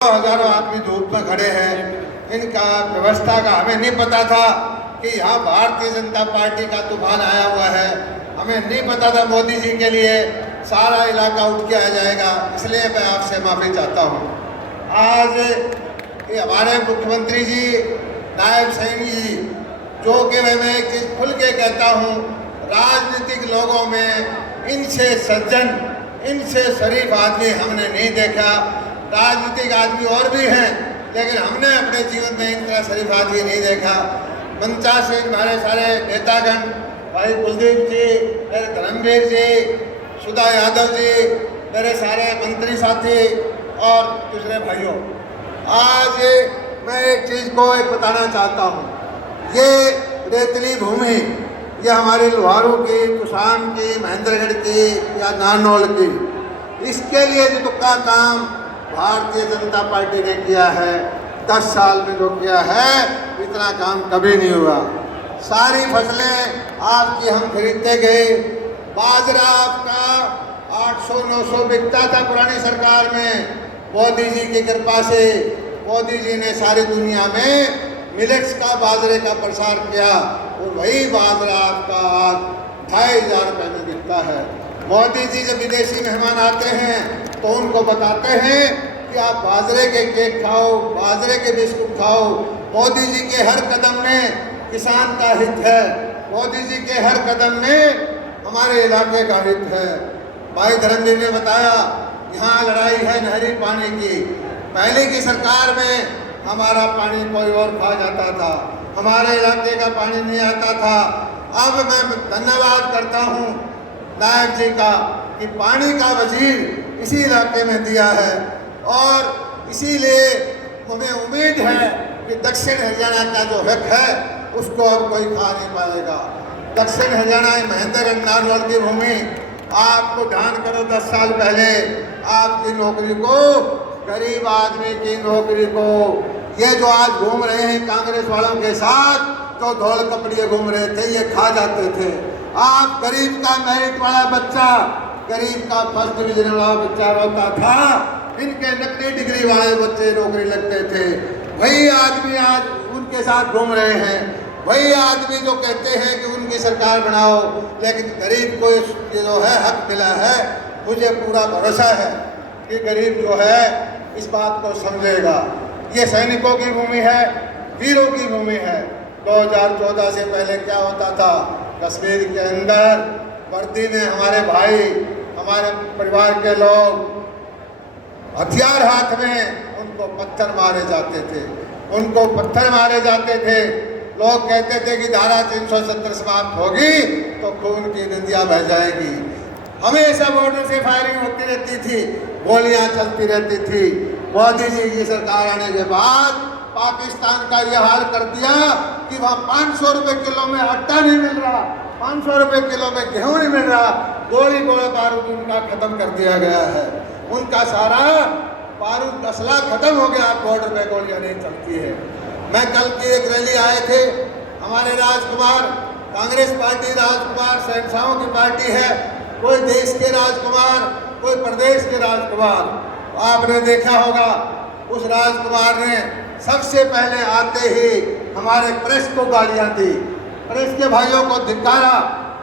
हजारों आदमी धूप में खड़े हैं। इनका व्यवस्था का हमें नहीं पता था कि यहाँ भारतीय जनता पार्टी का तूफान आया हुआ है। हमें नहीं पता था मोदी जी के लिए सारा इलाका उठ के आ जाएगा, इसलिए मैं आपसे माफ़ी चाहता हूँ। आज ये हमारे मुख्यमंत्री जी, नायब सैनी जी, जो कि मैं एक चीज़ खुल के कहता हूँ, राजनीतिक लोगों में इनसे सज्जन, इनसे शरीफ आदमी हमने नहीं देखा। राजनीतिक आदमी और भी हैं, लेकिन हमने अपने जीवन में इनका शरीफ आदमी नहीं देखा। मंचा से हमारे सारे नेतागण, भाई कुलदीप जी, मेरे धर्मवीर जी, सुधा यादव जी, मेरे सारे मंत्री साथी और दूसरे भाइयों, आज मैं एक चीज़ को बताना चाहता हूँ। ये रेतली भूमि, ये हमारे लोहारों की, कुशान की, महेंद्रगढ़ की या नारनौल की, इसके लिए जो का काम भारतीय जनता पार्टी ने किया है, 10 साल में जो किया है, इतना काम कभी नहीं हुआ। सारी फसलें आपकी हम खरीदते गए। बाजरा आपका 800-900 बिकता था पुरानी सरकार में। मोदी जी की कृपा से मोदी जी ने सारी दुनिया में मिलेट्स का, बाजरे का प्रसार किया और वही बाजरा आपका आज 2500 रुपये में बिकता है। मोदी जी जब विदेशी मेहमान आते हैं तो उनको बताते हैं कि आप बाजरे के केक खाओ, बाजरे के बिस्कुट खाओ। मोदी जी के हर कदम में किसान का हित है, मोदी जी के हर कदम में हमारे इलाके का हित है। भाई धर्मवीर ने बताया, यहाँ लड़ाई है नहरी पानी की। पहले की सरकार में हमारा पानी कोई और खा जाता था, हमारे इलाके का पानी नहीं आता था। अब मैं धन्यवाद करता हूँ नायक जी का कि पानी का वजीर इसी इलाके में दिया है और इसीलिए हमें उम्मीद है कि दक्षिण हरियाणा का जो हक है उसको अब कोई खा नहीं पाएगा। दक्षिण हरियाणा महेंद्रगढ़ नारनौल की भूमि, आपको ध्यान करो 10 साल पहले आपकी नौकरी को, गरीब आदमी की नौकरी को, ये जो आज घूम रहे हैं कांग्रेस वालों के साथ, तो धौल कपड़िए घूम रहे थे, ये खा जाते थे। आप गरीब का मेरिट वाला बच्चा, गरीब का फर्स्ट डिवीजन वाला बच्चा रोता था, इनके नकली डिग्री वाले बच्चे नौकरी लगते थे। वही आदमी आज उनके साथ घूम रहे हैं, वही आदमी जो कहते हैं कि उनकी सरकार बनाओ, लेकिन गरीब को ये जो है हक मिला है। मुझे पूरा भरोसा है कि गरीब जो है इस बात को समझेगा। ये सैनिकों की भूमि है, वीरों की भूमि है। 2014 से पहले क्या होता था, कश्मीर के अंदर वर्दी में हमारे भाई, हमारे परिवार के लोग हथियार हाथ में, उनको पत्थर मारे जाते थे, उनको पत्थर मारे जाते थे। लोग कहते थे कि धारा 370 समाप्त होगी तो खून की नदियाँ बह जाएगी। हमेशा बॉर्डर से फायरिंग होती रहती थी, गोलियां चलती रहती थी। मोदी जी की सरकार आने के बाद पाकिस्तान का यह हाल कर दिया कि वहाँ 500 रुपये किलो में आटा नहीं मिल रहा, 500 रुपये किलो में गेहूँ नहीं मिल रहा। गोली गोला बारूद उनका खत्म कर दिया गया है, उनका सारा बारूद असला खत्म हो गया, बॉर्डर पे गोलियाँ नहीं चलती है। मैं कल की एक रैली आए थे, हमारे राजकुमार, कांग्रेस पार्टी राजकुमार शहंशाहों की पार्टी है, कोई देश के राजकुमार, कोई प्रदेश के राजकुमार। आपने देखा होगा उस राजकुमार ने सबसे पहले आते ही हमारे प्रेस को गालियाँ दी, प्रेस के भाइयों को धिक्कारा,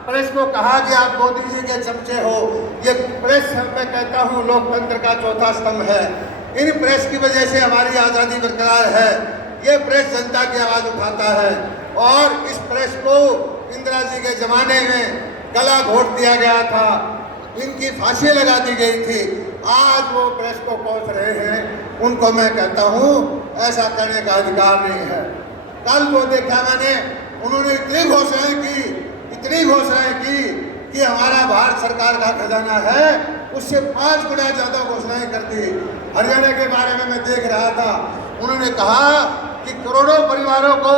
प्रेस को कहा कि आप मोदी जी के चमचे हो। ये प्रेस, मैं कहता हूँ, लोकतंत्र का चौथा स्तंभ है। इन प्रेस की वजह से हमारी आज़ादी बरकरार है। ये प्रेस जनता की आवाज़ उठाता है और इस प्रेस को इंदिरा जी के ज़माने में गला घोट दिया गया था, इनकी फांसी लगा दी गई थी। आज वो प्रेस को कोस रहे हैं, उनको मैं कहता हूँ ऐसा करने का अधिकार नहीं है। कल वो देखा मैंने, उन्होंने इतनी घोषणाएं की कि हमारा भारत सरकार का खजाना है, उससे 5 गुना ज़्यादा घोषणाएं कर दी। हरियाणा के बारे में मैं देख रहा था, उन्होंने कहा कि करोड़ों परिवारों को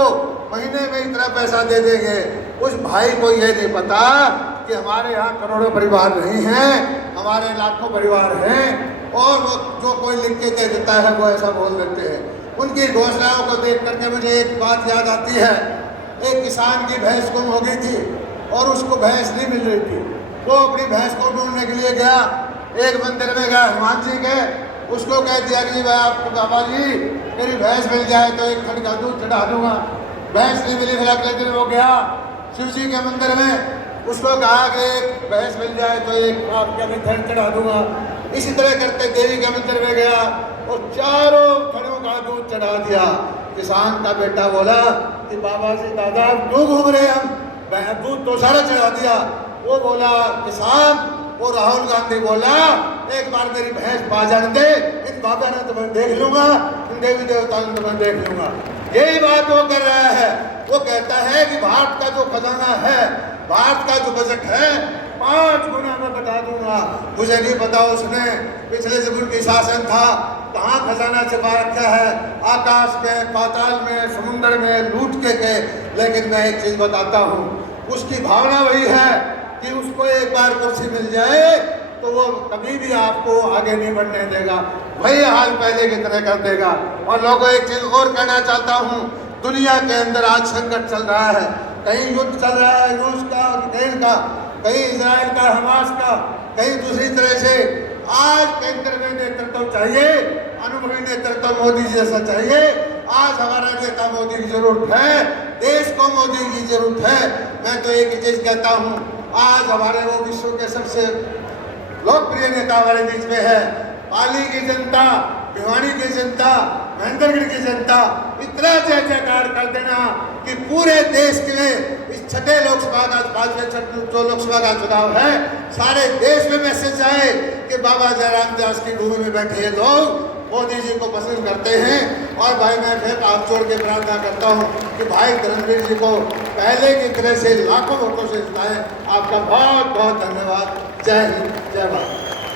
महीने में इतना पैसा दे देंगे। उस भाई को ये नहीं पता कि हमारे यहाँ करोड़ों परिवार नहीं हैं, हमारे लाखों परिवार हैं, और वो जो कोई लिख के दे देता है वो ऐसा बोल देते हैं। उनकी घोषणाओं को देख करके मुझे एक बात याद आती है। एक किसान की भैंस गुम हो गई थी और उसको भैंस नहीं मिल रही थी। वो अपनी भैंस को ढूंढने के लिए गया, एक मंदिर में गया हनुमान जी के, उसको कह दिया कि भाई आपको बाबा जी मेरी भैंस मिल जाए तो एक खंड का दूध चढ़ा दूंगा। भैंस नहीं मिली, फिर अगले दिन वो गया शिव जी के मंदिर में, उसको कहा कि एक भैंस मिल जाए तो एक आपके मिठाई चढ़ा दूंगा। इसी तरह करते देवी के मंदिर में गया और चारों खड़ों का दूध चढ़ा दिया। किसान का बेटा बोला कि बाबा जी दादा क्यों घूम रहे हम, दूध तो सारा चढ़ा दिया। वो बोला किसान, वो राहुल गांधी बोला एक बार मेरी भैंस पा जाने दे, इन बाबा ने तो मैं देख लूंगा, इन देवी देवता ने तो मैं देख लूंगा। यही बात वो कर रहा है। वो कहता है कि भारत का जो खजाना है, भारत का जो बजट है 5 गुना मैं बता दूंगा। मुझे नहीं पता उसने पिछले जमाने की शासन था कहाँ खजाना छिपा रखा है, आकाश में, पाताल में, समुद्र में लूट के गए। लेकिन मैं एक चीज बताता हूँ, उसकी भावना वही है कि उसको एक बार कुर्सी मिल जाए तो वो कभी भी आपको आगे नहीं बढ़ने देगा, वही हाल पहले की तरह कर देगा। और लोगों एक चीज और कहना चाहता हूँ, दुनिया के अंदर आज संकट चल रहा है, कहीं युद्ध चल रहा है रूस का, यूक्रेन का, कहीं इजराइल का, हमास का, कहीं दूसरी तरह से। आज केंद्र में नेतृत्व चाहिए, अनुभवी नेतृत्व मोदी जी जैसा चाहिए। आज हमारा नेता मोदी की जरूरत है, देश को मोदी की जरूरत है। मैं तो एक ही चीज कहता हूँ, आज हमारे वो विश्व के सबसे लोकप्रिय नेता हमारे बीच में है। पाली की जनता, भिवानी की जनता, महेंद्रगढ़ की जनता इतना जय जयकार कर देना कि पूरे देश के इस छठे लोकसभा का, 5वें जो लोकसभा का चुनाव है, सारे देश में मैसेज आए कि बाबा जयराम दास की भूमि में बैठे लोग मोदी जी को पसंद करते हैं। और भाई मैं फिर हाथ जोड़ के प्रार्थना करता हूँ कि भाई धर्मवीर जी को पहले की तरह से लाखों वोटों से जिताएं। आपका बहुत बहुत धन्यवाद। जय हिंद, जय भारत।